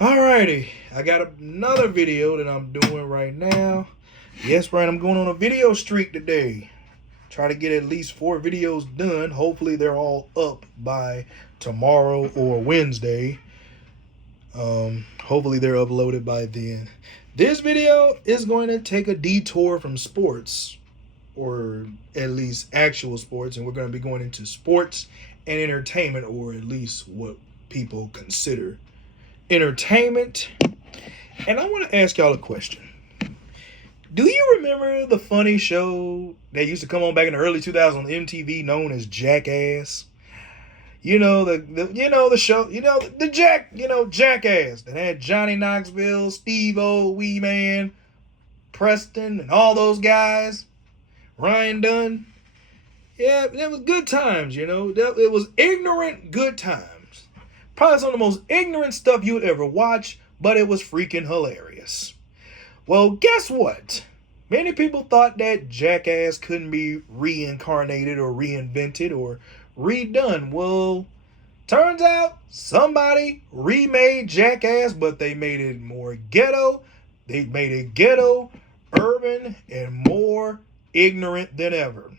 Alrighty, I got another video that I'm doing right now. Yes, Brian, I'm going on a video streak today. Try to get at least 4 videos done. Hopefully, they're all up by tomorrow or Wednesday. Hopefully, they're uploaded by then. This video is going to take a detour from sports, or at least actual sports, and we're going to be going into sports and entertainment, or at least what people consider entertainment. And I want to ask y'all a question. Do you remember the funny show that used to come on back in the early 2000s on MTV known as Jackass? The show, Jackass that had Johnny Knoxville, Steve-O, Wee Man, Preston, and all those guys, Ryan Dunn. Yeah, it was good times, It was ignorant good times. Probably some of the most ignorant stuff you would ever watch, but it was freaking hilarious. Well, guess what? Many people thought that Jackass couldn't be reincarnated or reinvented or redone. Well, turns out somebody remade Jackass, but they made it more ghetto. They made it ghetto, urban, and more ignorant than ever.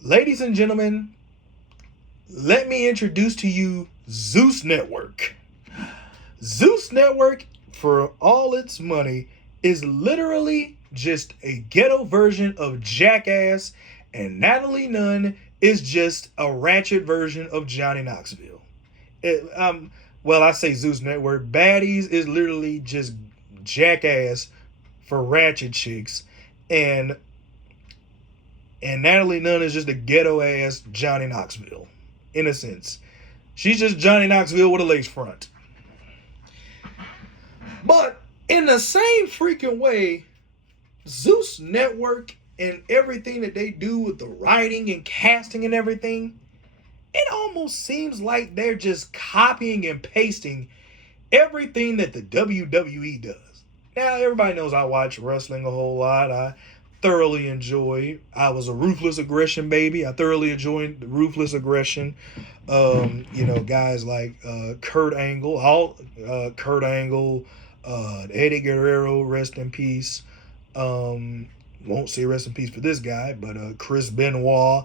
Ladies and gentlemen, let me introduce to you Zeus Network. Zeus Network, for all its money, is literally just a ghetto version of Jackass, and Natalie Nunn is just a ratchet version of Johnny Knoxville. I say Zeus Network. Baddies is literally just Jackass for ratchet chicks, and Natalie Nunn is just a ghetto ass Johnny Knoxville, in a sense. She's just Johnny Knoxville with a lace front. But in the same freaking way, Zeus Network and everything that they do with the writing and casting and everything, it almost seems like they're just copying and pasting everything that the WWE does. Now, everybody knows I watch wrestling a whole lot. I thoroughly enjoy. I was a Ruthless Aggression baby. I thoroughly enjoyed the Ruthless Aggression. Guys like Kurt Angle, Eddie Guerrero, rest in peace. Won't say rest in peace for this guy, but Chris Benoit,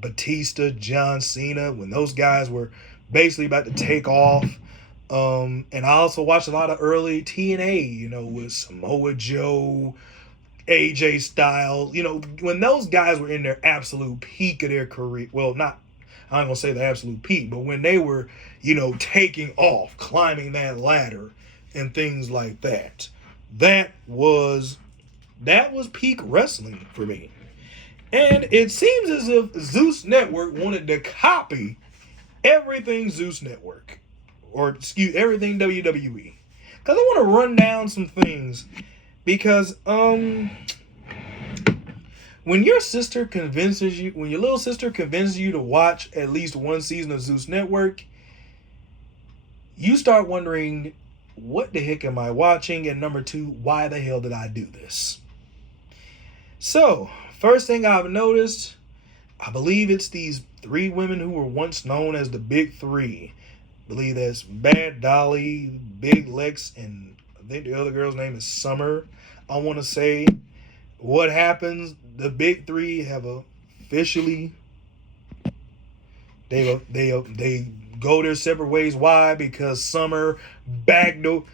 Batista, John Cena, when those guys were basically about to take off. And I also watched a lot of early TNA, with Samoa Joe, AJ Styles, when those guys were in their absolute peak of their career. Well, I'm going to say the absolute peak, but when they were, taking off, climbing that ladder and things like that. That was peak wrestling for me. And it seems as if Zeus Network wanted to copy everything Zeus Network. Or, everything WWE. Because I want to run down some things. Because, when your little sister convinces you to watch at least one season of Zeus Network, you start wondering, what the heck am I watching? And number 2, why the hell did I do this? So, first thing I've noticed, I believe it's these 3 women who were once known as the Big 3. I believe that's Bad Dolly, Big Lex, and I think the other girl's name is Summer. I want to say what happens. The Big 3 have officially they go their separate ways. Why? Because Summer backdoored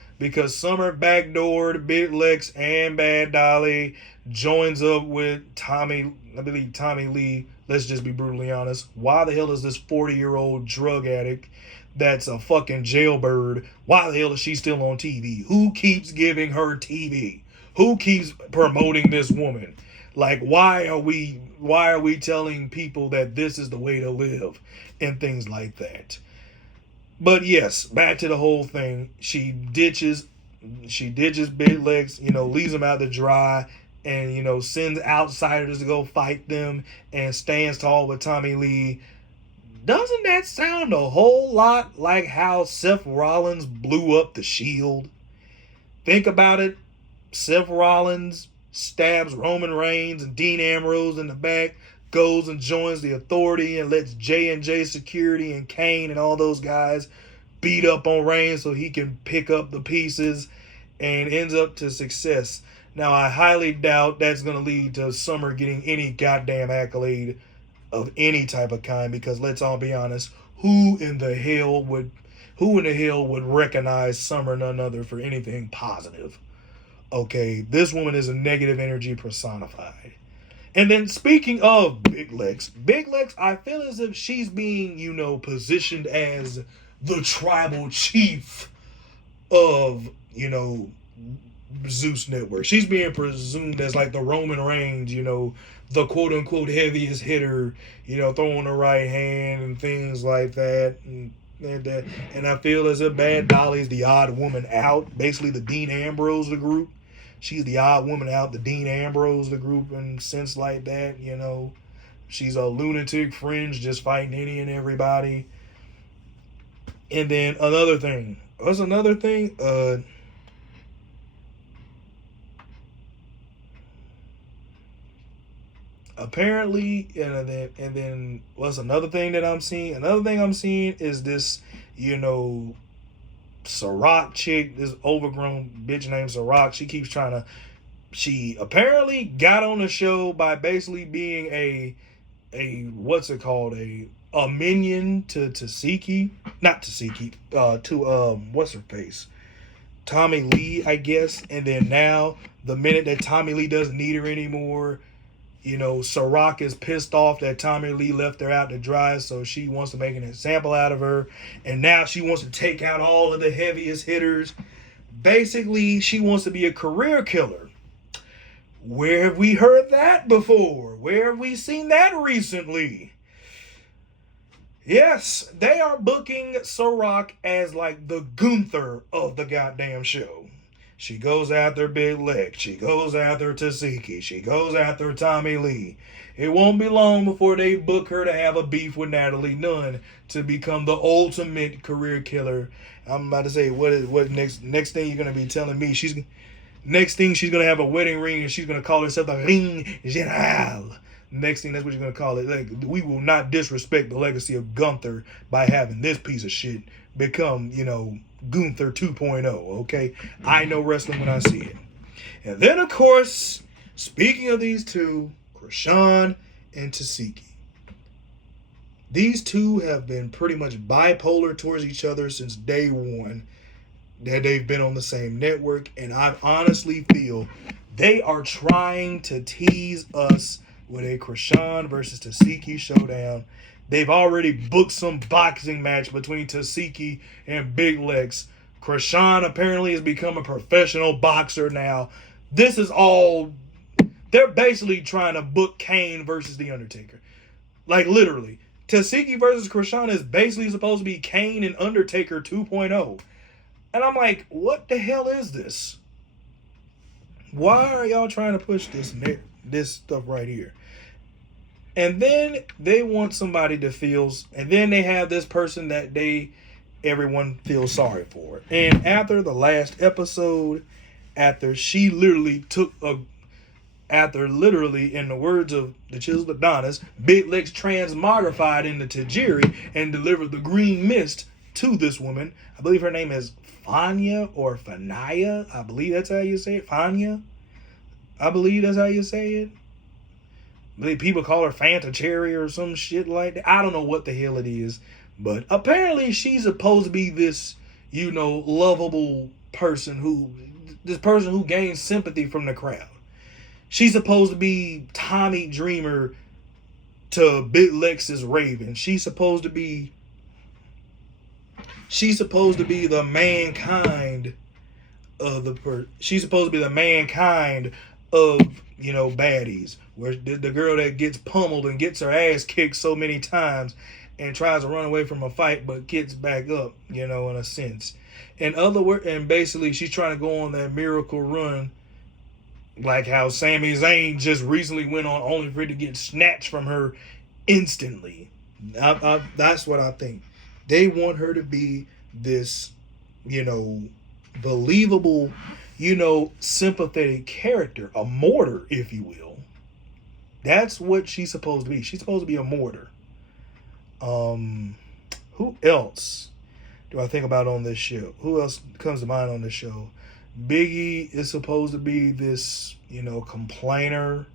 Big Lex and Bad Dolly, joins up with Tommy Lee. Let's just be brutally honest. Why the hell is this 40-year-old drug addict that's a fucking jailbird, why the hell is she still on TV? Who keeps giving her TV? Who keeps promoting this woman? Like, why are we telling people that this is the way to live and things like that? But yes, back to the whole thing. She ditches Big Legs, leaves them out to dry, and sends outsiders to go fight them and stands tall with Tommy Lee. Doesn't that sound a whole lot like how Seth Rollins blew up the Shield? Think about it. Seth Rollins stabs Roman Reigns and Dean Ambrose in the back, goes and joins the Authority and lets J&J Security and Kane and all those guys beat up on Reigns so he can pick up the pieces and ends up to success. Now, I highly doubt that's going to lead to Summer getting any goddamn accolade of any type of kind, because let's all be honest, who in the hell would recognize Summer none other for anything positive? Okay, this woman is a negative energy personified. And then speaking of Big Lex, I feel as if she's being, positioned as the tribal chief of, Zeus Network. She's being presumed as like the Roman Reigns, the quote unquote heaviest hitter, throwing the right hand and things like that. And I feel as if Bad Dolly's the odd woman out, basically the Dean Ambrose of the group. She's the odd woman out, the Dean Ambrose of the group, in a sense like that, She's a lunatic fringe just fighting any and everybody. And then another thing. What's another thing? Apparently, and then what's another thing that I'm seeing? Another thing I'm seeing is this, Ciroc chick, this overgrown bitch named Ciroc. She apparently got on the show by basically being a what's it called, a minion to Tasiki, not Tasiki, to what's her face, Tommy Lee, I guess. And then now, the minute that Tommy Lee doesn't need her anymore, Ciroc is pissed off that Tommy Lee left her out to dry, so she wants to make an example out of her. And now she wants to take out all of the heaviest hitters. Basically, she wants to be a career killer. Where have we heard that before? Where have we seen that recently? Yes, they are booking Ciroc as like the Gunther of the goddamn show. She goes after Big Lex. She goes after Tasiki. She goes after Tommy Lee. It won't be long before they book her to have a beef with Natalie Nunn to become the ultimate career killer. I'm about to say, what next thing you're gonna be telling me? She's gonna have a wedding ring and she's gonna call herself the Ring General. Next thing, that's what you're gonna call it. Like, we will not disrespect the legacy of Gunther by having this piece of shit become, Gunther 2.0, okay? I know wrestling when I see it. And then, of course, speaking of these two, Krishan and Tasiki. These two have been pretty much bipolar towards each other since day one that they've been on the same network, and I honestly feel they are trying to tease us with a Krishan versus Tasiki showdown. They've already booked some boxing match between Tasiki and Big Lex. Krishan apparently has become a professional boxer now. This is all... They're basically trying to book Kane versus The Undertaker. Like, literally. Tasiki versus Krishan is basically supposed to be Kane and Undertaker 2.0. And I'm like, what the hell is this? Why are y'all trying to push this stuff right here? And then they want somebody to feel, and then they have this person that everyone feels sorry for. And after the last episode, after literally, in the words of the Chiseled Adonis, Big Lex transmogrified into Tajiri and delivered the green mist to this woman. I believe her name is Fanya or Fanaya. I believe that's how you say it. Fanya. I believe that's how you say it. I believe people call her Fanta Cherry or some shit like that. I don't know what the hell it is. But apparently she's supposed to be this, lovable person who gains sympathy from the crowd. She's supposed to be Tommy Dreamer to Big Lex's Raven. She's supposed to be the mankind of she's supposed to be the mankind of, baddies, where the girl that gets pummeled and gets her ass kicked so many times and tries to run away from a fight but gets back up, in a sense. And basically she's trying to go on that miracle run, like how Sami Zayn just recently went on, only for it to get snatched from her instantly. That's what I think. They want her to be this, believable, sympathetic character, a martyr, if you will. That's what she's supposed to be. She's supposed to be a mortar. Who else do I think about on this show? Who else comes to mind on this show? Biggie is supposed to be this, complainer.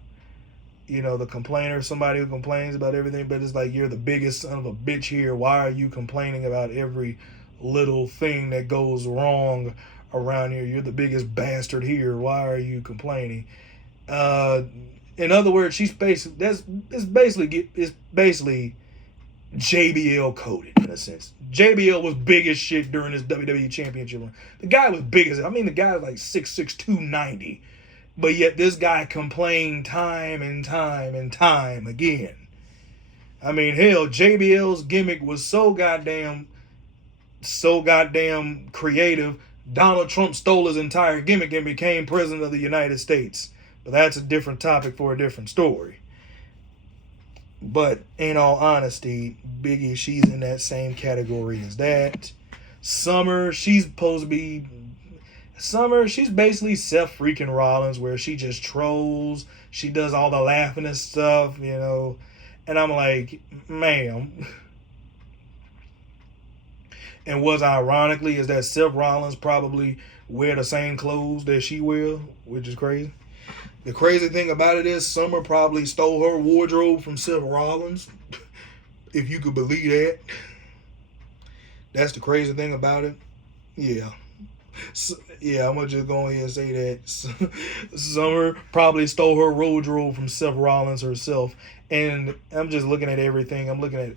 The complainer, somebody who complains about everything, but it's like, you're the biggest son of a bitch here. Why are you complaining about every little thing that goes wrong around here? You're the biggest bastard here. Why are you complaining? In other words, she's basically it's basically JBL coded in a sense. JBL was big as shit during his WWE Championship run. The guy was big as, the guy was like 6'6", 290. But yet this guy complained time and time and time again. Hell, JBL's gimmick was so goddamn creative. Donald Trump stole his entire gimmick and became president of the United States. But that's a different topic for a different story. But in all honesty, Biggie, she's in that same category as that. Summer, she's basically Seth freaking Rollins, where she just trolls. She does all the laughing and stuff, And I'm like, ma'am. And what's ironically is that Seth Rollins probably wear the same clothes that she will, which is crazy. The crazy thing about it is Summer probably stole her wardrobe from Seth Rollins, if you could believe that. That's the crazy thing about it. Yeah. I'm going to just go ahead and say that. Summer probably stole her wardrobe from Seth Rollins herself. And I'm just looking at everything. I'm looking at,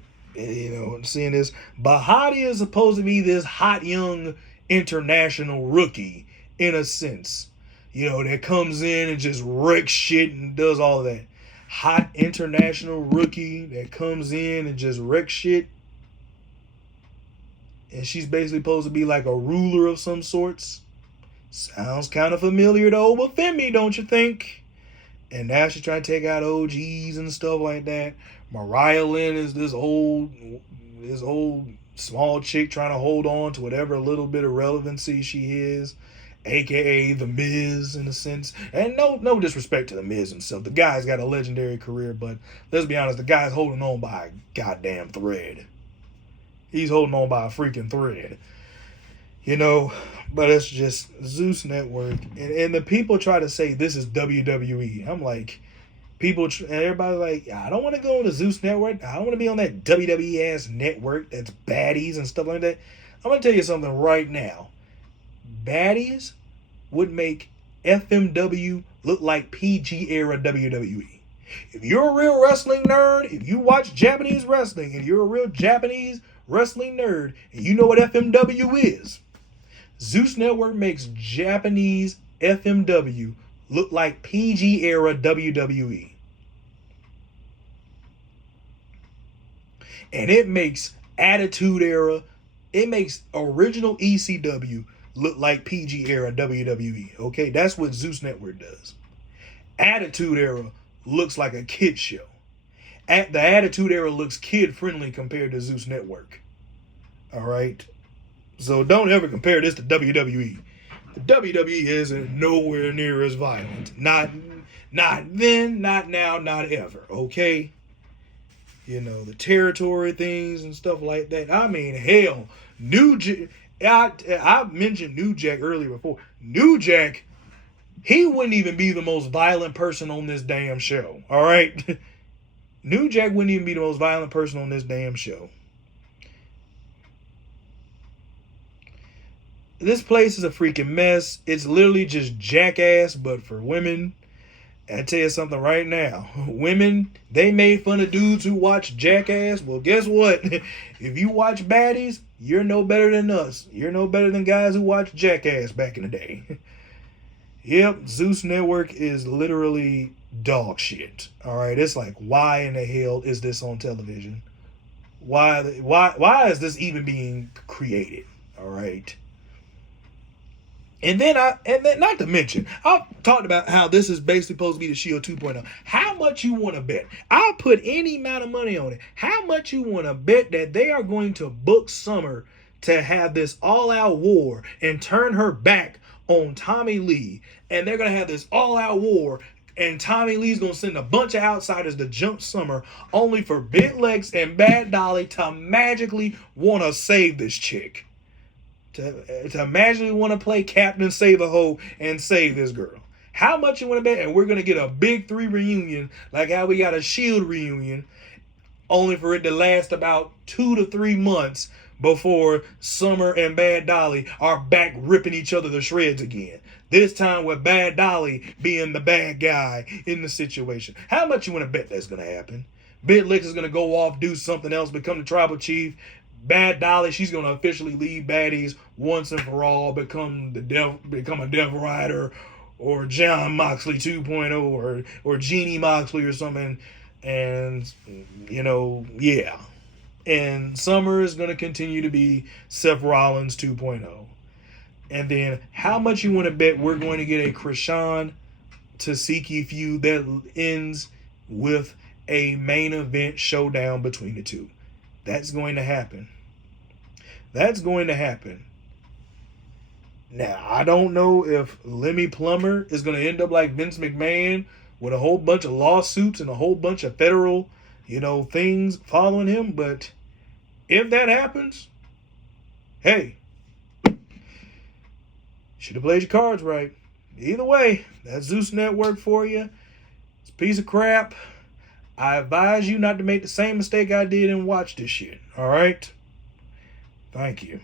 seeing this. Bahati is supposed to be this hot young international rookie, in a sense. That comes in and just wrecks shit and does all of that. Hot international rookie that comes in and just wrecks shit. And she's basically supposed to be like a ruler of some sorts. Sounds kind of familiar to Obafemi, don't you think? And now she's trying to take out OGs and stuff like that. Mariah Lynn is this old small chick trying to hold on to whatever little bit of relevancy she is. AKA The Miz, in a sense. And no disrespect to The Miz himself. The guy's got a legendary career, but let's be honest, the guy's holding on by a goddamn thread. He's holding on by a freaking thread. But it's just Zeus Network. And the people try to say this is WWE. I'm like, everybody's like, I don't want to go on the Zeus Network. I don't want to be on that WWE ass network that's Baddies and stuff like that. I'm going to tell you something right now. Baddies would make FMW look like PG era WWE. If you're a real wrestling nerd, if you watch Japanese wrestling and you're a real Japanese wrestling nerd and you know what FMW is, Zeus Network makes Japanese FMW look like PG era WWE. And it makes Attitude Era, it makes original ECW look like PG era WWE. Okay, that's what Zeus Network does. Attitude Era looks like a kid show. The Attitude Era looks kid friendly compared to Zeus Network. All right, so don't ever compare this to WWE. The WWE isn't nowhere near as violent. Not then, not now, not ever. Okay, the territory things and stuff like that. Hell, I mentioned New Jack earlier before. New Jack, he wouldn't even be the most violent person on this damn show. All right? New Jack wouldn't even be the most violent person on this damn show. This place is a freaking mess. It's literally just Jackass, but for women. I tell you something right now. Women, they made fun of dudes who watch Jackass. Well, guess what? If you watch Baddies, you're no better than us. You're no better than guys who watched Jackass back in the day. Yep, Zeus Network is literally dog shit. All right, it's like, why in the hell is this on television? Why is this even being created? All right. And then not to mention, I've talked about how this is basically supposed to be the Shield 2.0. How much you want to bet? I'll put any amount of money on it. How much you want to bet that they are going to book Summer to have this all-out war and turn her back on Tommy Lee, and they're going to have this all-out war And Tommy Lee's gonna send a bunch of outsiders to jump Summer, only for Big Lex and Bad Dolly to magically want to save this chick. To magically want to play Captain Save a Ho and save this girl. How much you want to bet? And we're gonna get a big 3 reunion, like how we got a Shield reunion, only for it to last about 2 to 3 months before Summer and Bad Dolly are back ripping each other to shreds again. This time with Bad Dolly being the bad guy in the situation. How much you want to bet that's going to happen? Big Lex is going to go off, do something else, become the tribal chief. Bad Dolly, she's going to officially leave Baddies once and for all, become a Death Rider or John Moxley 2.0 or Jeannie Moxley or something. And, yeah. And Summer is going to continue to be Seth Rollins 2.0. And then how much you want to bet we're going to get a Krishan Tasiki feud that ends with a main event showdown between the two. That's going to happen. That's going to happen. Now, I don't know if Lemmy Plummer is going to end up like Vince McMahon with a whole bunch of lawsuits and a whole bunch of federal, things following him. But if that happens, hey, should have played your cards right. Either way, that's Zeus Network for you. It's a piece of crap. I advise you not to make the same mistake I did and watch this shit. All right? Thank you.